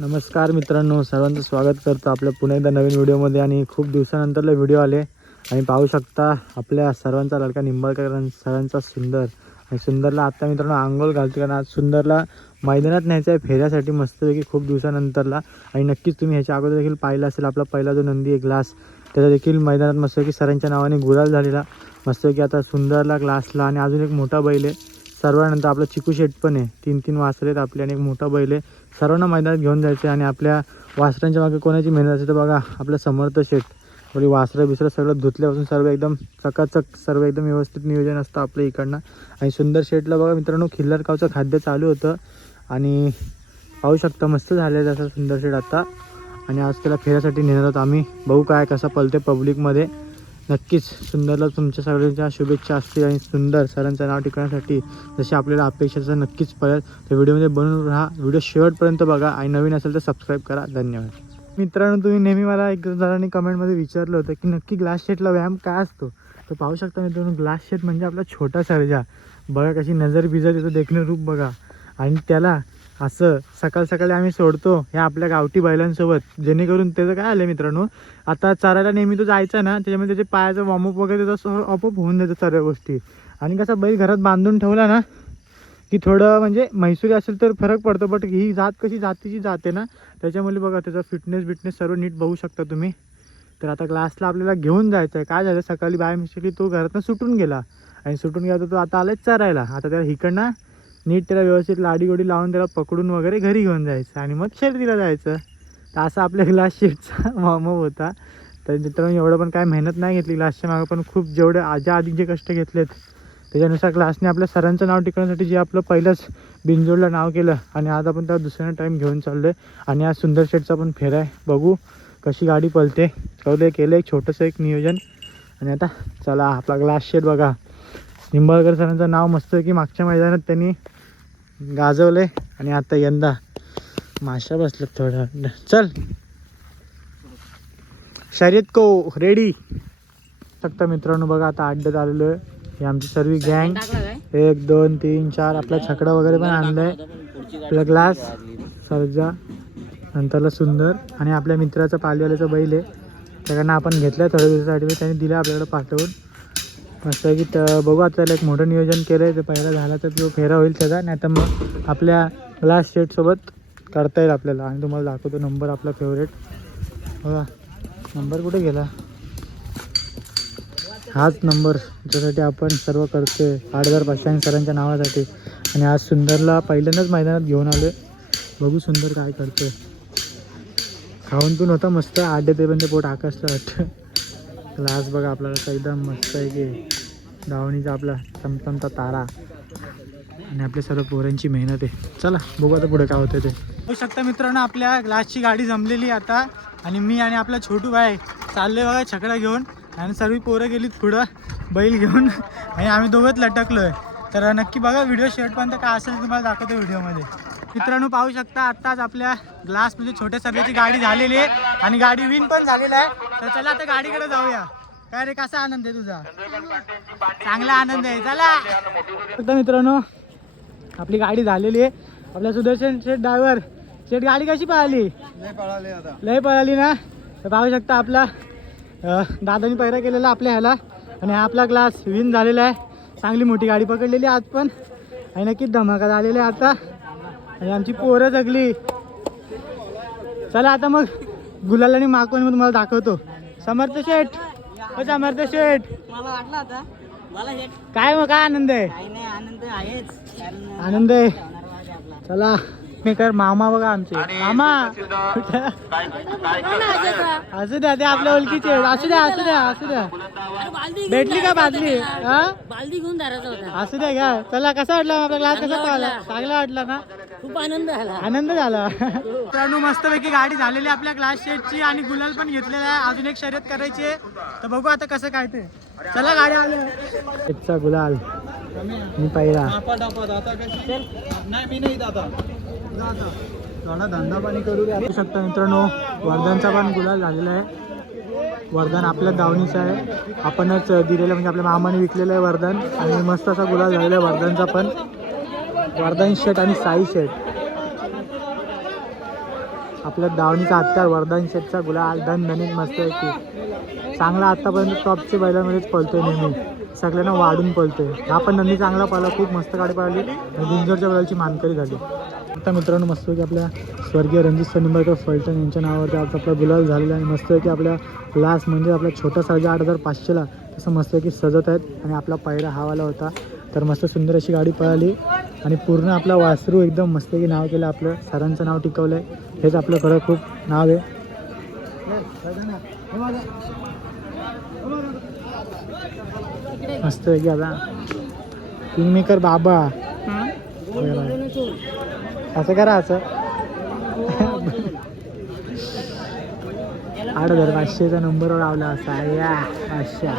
नमस्कार मित्रांनो सर्वांचं स्वागत करतो आपल्या पुन्हा एकदा नवीन व्हिडिओमध्ये आणि खूप दिवसानंतरला व्हिडिओ आले. आणि पाहू शकता आपल्या सर्वांचा लडका निंबाळकर सरांचा सुंदर. आणि सुंदरला आत्ता मित्रांनो आंघोळ घालतो कारण आज सुंदरला मैदानात न्यायचं आहे फेऱ्यासाठी मस्तपैकी खूप दिवसानंतरला. आणि नक्कीच तुम्ही ह्याच्या अगोदर देखील पाहिला असेल आपला पहिला जो नंदी आहे ग्लास त्याचा देखील मैदानात मस्तपैकी सरांच्या नावाने गुराल झालेला. मस्तपैकी आता सुंदरला ग्लासला आणि अजून एक मोठा बैल आहे. सर्वांनंतर आपला चिकू शेट पण आहे. तीन तीन वासरे आहेत आपले आणि एक मोठा बैल आहे. सर्वांना मैदानात घेऊन जायचं आणि आपल्या वासरांच्या मागे कोणाची मेहनत असेल तर बघा आपलं समर्थ शेट. म्हणजे वासरं बिसरं सगळं धुतल्यापासून सर्व एकदम चकाचक सर्व एकदम व्यवस्थित नियोजन असतं आपलं इकडनं. आणि सुंदर शेटला बघा मित्रांनो खिल्लरकावचं खाद्य चालू होतं. आणि पाहू शकता मस्त झाले असं सुंदर शेट आता. आणि आज त्याला फिरायसाठी नेणार आहोत आम्ही. बघू काय कसं पलते पब्लिकमध्ये नक्कीच सुंदरला तुमच्या सगळ्यांच्या शुभेच्छा असतील आणि सुंदर सरांचं नाव टिकवण्यासाठी जशी आपल्याला अपेक्षा नक्कीच पळेल तर व्हिडिओमध्ये बनवून राहा. व्हिडिओ शेवटपर्यंत बघा आणि नवीन असेल तर सबस्क्राईब करा. धन्यवाद. मित्रांनो तुम्ही नेहमी मला एक जणांनी कमेंटमध्ये विचारलं होतं की नक्की ग्लास शेटला व्यायाम काय असतो? तर पाहू शकता मित्रांनो ग्लास शेट म्हणजे आपला छोटा सर्जा. बघा कशी नजर बिजर येतो देखणं रूप बघा. आणि त्याला असं सकाळ सकाळी आम्ही सोडतो ह्या आपल्या गावठी बैलांसोबत. जेणेकरून त्याचं काय आलं मित्रांनो आता चरायला नेहमी तो जायचा ना त्याच्यामुळे त्याचे पायाचं वॉर्मअप वगैरे त्याचं आपोआप होऊन जातं सर्व गोष्टी. आणि कसा बैल घरात बांधून ठेवला ना की थोडं म्हणजे मैसुरी असेल तर फरक पडतो बट ही जात कशी जातीची जात आहे ना त्याच्यामुळे बघा त्याचा फिटनेस बिटनेस सर्व नीट बघू शकता तुम्ही. तर आता क्लासला आपल्याला घेऊन जायचं आहे काय झालं? सकाळी बाय मिस्टेकली तो घरातनं सुटून गेला. आणि सुटून गेला तर तो आता आलाय चरायला. आता त्याला हिकडनं नीट त्याला व्यवस्थित लाडी गोडी लावून त्याला पकडून वगैरे घरी घेऊन जायचं आणि मग शर्दीला जायचं. तर असा आपल्या ग्लास शेटचा वामप होता. तर मित्रांनो एवढं पण काय मेहनत नाही घेतली. ग्लासच्या मागं पण खूप जेवढे आजा आधी जे कष्ट घेतलेत त्याच्यानुसार क्लासने आपल्या सरांचं नाव टिकवण्यासाठी जे आपलं पहिलंच बिनजोडला नाव केलं आणि आज आपण त्याला दुसऱ्या टाईम घेऊन चाललो आहे आणि आज सुंदर शेटचा पण फेर आहे. बघू कशी गाडी पळते ठेवलं केलं एक छोटंसं एक नियोजन. आणि आता चला आपला ग्लास शेट बघा. निंबाळकर सरांचं नाव मस्त की मागच्या मैदानात त्यांनी गाजवले आणि आता यंदा माशा बसल्यात थोडं चल. शर्यत को रेडी फक्त मित्रांनो बघा आता अड्ड्यात आलेलो आहे. ही आमची सर्व गँग एक दोन तीन चार आपला छकडा वगैरे पण आणलाय. आपला ग्लास सर्जा नंतरला सुंदर आणि आपल्या मित्राचा पालवाल्याचा बैल आहे. त्याकडनं आपण घेतलं थोड्या दिवसासाठी. त्यांनी दिलं आपल्याकडे पाठवून. मस्त की तर बघू आता एक मोठं नियोजन केलं आहे ते पहिला झाला तर तो फेरा होईल त्याचा. नाही तर मग आपल्या ग्लास सेटसोबत करता येईल आपल्याला. आणि तुम्हाला दाखवतो नंबर आपला फेवरेट बघा नंबर कुठे गेला? हाच नंबर ज्यासाठी आपण सर्व करतोय. आठ हजार पाचशे सरांच्या नावासाठी. आणि आज सुंदरला पहिल्यांदाच मैदानात घेऊन आलो बघू सुंदर काय करतोय. खाऊन पिऊन होता मस्त. आठ ते पण ते पोट आकाशला वाटतं. ग्लास बघा आपल्याला कसा एकदम मस्त आहे की धावणीचा आपला चमचमचा तारा. आणि आपल्या सर्व पोरांची मेहनत आहे. चला बघू आता पुढे काय होतं ते. होऊ शकता मित्रांनो आपल्या ग्लासची गाडी जमलेली आता. आणि मी आणि आपला छोटू भाई चाललोय बघा छकडा घेऊन. आणि सर्व पोरं गेलीत पुढं बैल घेऊन. आणि आम्ही दोघंच लटकलोय. तर नक्की बघा व्हिडिओ शेवटपर्यंत काय असेल तुम्हाला दाखवतो व्हिडिओमध्ये मित्रांनो पाहू शकता आत्ताच आपल्या ग्लास म्हणजे छोट्या सर्वेची गाडी झालेली आहे. आणि गाडी विन पण झालेली आहे. तर चला आता गाडीकडे जाऊया. काय रे कसा आनंद आहे तुझा? चांगला आनंद आहे. चला. फक्त मित्रांनो आपली गाडी झालेली आहे. आपल्या सुदर्शन शेठ ड्रायव्हर शेठ गाडी कशी पळाली? लय पळाली ना? तर पाहू शकता आपला दादानी पैरा केलेला आपल्या ह्याला. आणि हा आपला ग्लास विन झालेला आहे. चांगली मोठी गाडी पकडलेली आज पण. आणि नक्कीच धमाका झालेली आहे आता. आणि आमची पोरं जगली. चला आता मग. गुलाल आणि माकून मी तुम्हाला दाखवतो. समर्थ शेठ. हो समर्थ शेठ. मला वाटलं आता. मला हे काय मग काय आनंद आहे? काही नाही आनंद आहेच. कारण आनंद आहे. चला मी कर मामा बघा आमचे. मामा? असू द्या ते आपल्या ओळखीचे. आहेत. असू द्या असू द्या असू द्या. भेटली का बादली हा? बालदी घेऊन धरायचा होता. असू द्या घ्या. चला कसा वाटला आपला? क्लास कसा पाहिला? चांगला वाटला ना? खूप आनंद झाला. आनंद झाला. मित्रांनो मस्तपैकी गाडी झालेली आपल्या क्लास शेटची आणि गुलाल पण घेतलेला आहे. अजून एक शर्यत करायची आहे. तर बघू आता कसं काय ते. चला गाडी आल्या गुलाल. मी पहिला. थोडा धंदा पाणी करू शकता मित्रांनो वर्धनचा पण गुलाल झालेला आहे. वर्धन आपल्या दावणीचा आहे. आपणच दिलेलं म्हणजे आपल्या मामाने विकलेलं आहे वर्धन आणि मस्त असा गुलाल झालेला आहे वर्धनचा पण. वरदान शेट आणि साई शेट. आपल्या दावणीचा हत्यार वरदान शेठचा गुलाल धन धनीत मस्त की चांगला आत्तापर्यंत टॉपच्या बैलांमध्येच पळतोय नेहमी. सगळ्यांना वाढून पळतोय. हा पण नंदी चांगला पळला खूप मस्त गाडी पळाली आणि गुंजरच्या बैलाची मानकरी झाली. आता मित्रांनो मस्त की आपल्या स्वर्गीय रणजित सनिंबरकर फलटण यांच्या नावावरती आज आपला गुलाल झालेला आहे. आणि मस्त की आपल्या लास्ट म्हणजे आपला छोटा साईज आठ हजार पाचशेला तसं मस्त की सजत आहेत आणि आपला पहिला हावाला होता. तर मस्त सुंदर अशी गाडी पळाली. आणि पूर्ण आपला वासरू एकदम मस्त की नाव केलं आपलं. सरांचं नाव टिकवलं आहे हेच आपलं खरं खूप नाव आहे. मस्त आहे की आता. किंगमेकर बाबा. असं करा असं. आठ हजार पाचशेचा नंबरवर लावला असा. या अशा.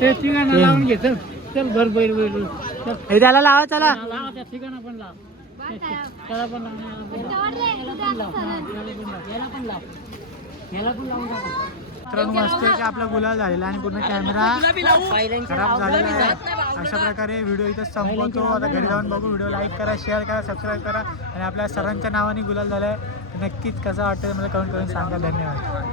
ते लावून घे चल चल भर बैल बैल चल. हे त्याला लावा चला. लावा त्या ठिकाणं पण लाव. त्याला पण लाव याला पण लाव. याला पण लाव याला पण लावून टाका. मित्रांनो मस्त आहे की आपला गुलाल झालेला आणि पूर्ण कॅमेरा खराब झालेला आहे. अशा प्रकारे व्हिडिओ इथं संपवतो. आता घरी जाऊन बघू व्हिडिओ. लाईक करा शेअर करा सबस्क्राईब करा. आणि आपल्या सरांच्या नावाने गुलाल झालाय. नक्कीच कसं वाटतं मला कमेंट करून सांगा. धन्यवाद.